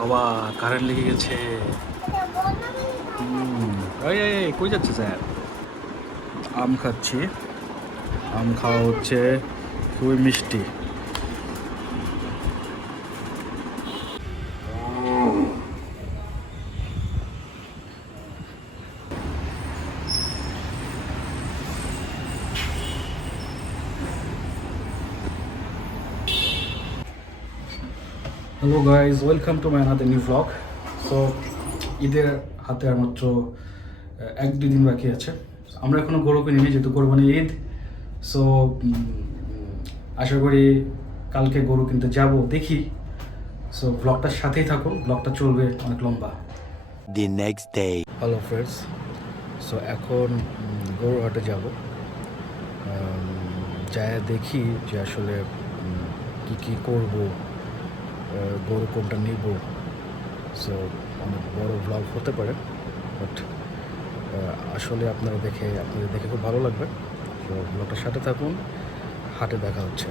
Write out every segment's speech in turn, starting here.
বাবা কারেন্ট লেগে গেছে। কই যাচ্ছে স্যার? আম খাচ্ছি। আম খাওয়া হচ্ছে খুবই মিষ্টি। Hello guys welcome to my another new blog so ঈদের হাতে আর মাত্র এক দুই দিন বাকি আছে। আমরা এখনও গরু কিনিনি যেহেতু কোরবানি ঈদ। সো আশা করি কালকে গরু কিনতে যাব দেখি। সো ব্লগটার সাথেই থাকুন। ব্লগটা চলবে অনেক লম্বা। The next day hello friends so এখন গরু হাটে যাব। যায় দেখি যে আসলে কি কি করব। গরু কোনটা নিব? সো অনেক বড় ব্লগ হতে পারে বাট আসলে আপনারা দেখে, আপনাদের দেখে খুব ভালো লাগবে। তো ব্লগটার সাথে থাকুন, হাটে দেখা হচ্ছে।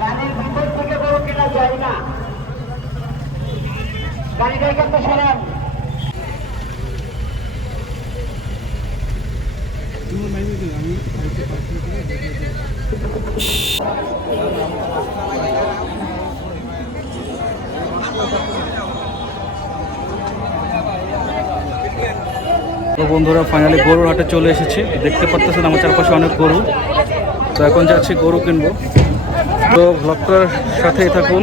গাড়ির ভিতর থেকে গরু কেনা যায় না। তো বন্ধুরা ফাইনালি গরুর হাটে চলে এসেছি। দেখতে পাচ্ছেন আমার চারপাশে অনেক গরু। তো এখন যাচ্ছি গরু কিনবো। তো ব্লগটার সাথেই থাকুন।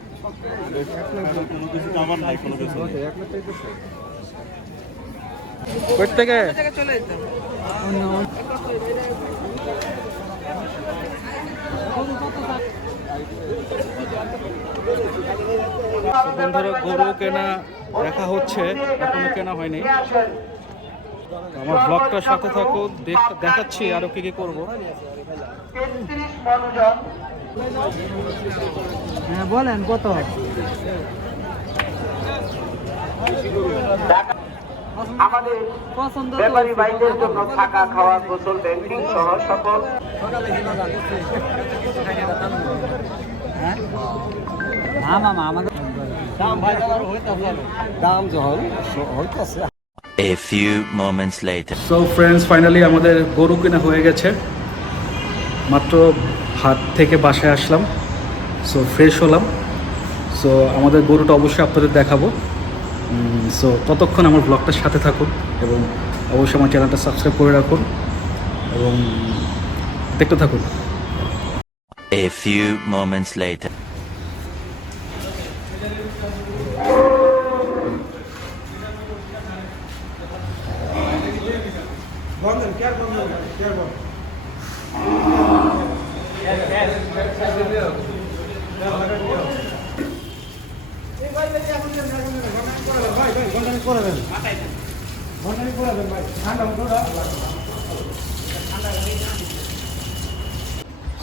থেকে বন্ধুরা, গরু কেনা দেখা হচ্ছে, এখনও কেনা হয়নি। আমার ব্লগটার সাথে দেখ- দেখাচ্ছি আরও কি কি করব। হ্যাঁ বলেন কত? আমাদের ব্যাপারী ভাইদের জন্য থাকা খাওয়া গোসল ব্যাংকিং সহ সকল হ্যাঁ? মামা আমাদের দাম যখন A few moments later. So friends finally আমাদের গরু কেনা হয়ে গেছে। মাত্র হাট থেকে বাসায় আসলাম সো ফ্রেশ হলাম সো আমাদের গরুটা অবশ্যই আপনাদের দেখাবো। সো ততক্ষণ আমার ব্লগটার সাথে থাকুন এবং অবশ্যই আমার চ্যানেলটা সাবস্ক্রাইব করে রাখুন এবং দেখতে থাকুন। A few moments later.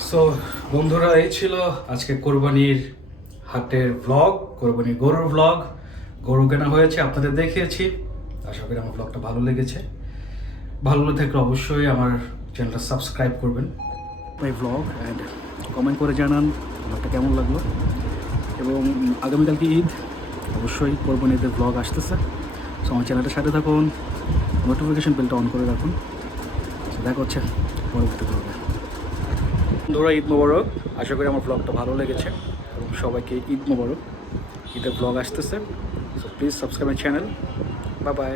So বন্ধুরা, এই ছিল আজকে কোরবানির হাটের ভ্লগ কোরবানির গরুর ভ্লগ গরু কেনা হয়েছে, আপনাদের দেখিয়েছি। আশা করি আমার ভ্লগটা ভালো লেগেছে। ভালো থাকলে অবশ্যই আমার চ্যানেলটা সাবস্ক্রাইব করবেন। এই ব্লগ অ্যান্ড কমেন্ট করে জানান ভ্লগটা কেমন লাগল? এবং আগামীকালকে ঈদ, অবশ্যই কোরবানি ঈদের ব্লগ আসতেছে। সো আমার চ্যানেলটার সাথে থাকুন নোটিফিকেশন বেলটা অন করে রাখুন। দেখা হচ্ছে পরবর্তী ভ্লগে বন্ধুরা, ঈদ মোবারক। আশা করি আমার ব্লগটা ভালো লেগেছে। এবং সবাইকে ঈদ মোবারক। ঈদের ব্লগ আসতেছে। So please subscribe my channel bye bye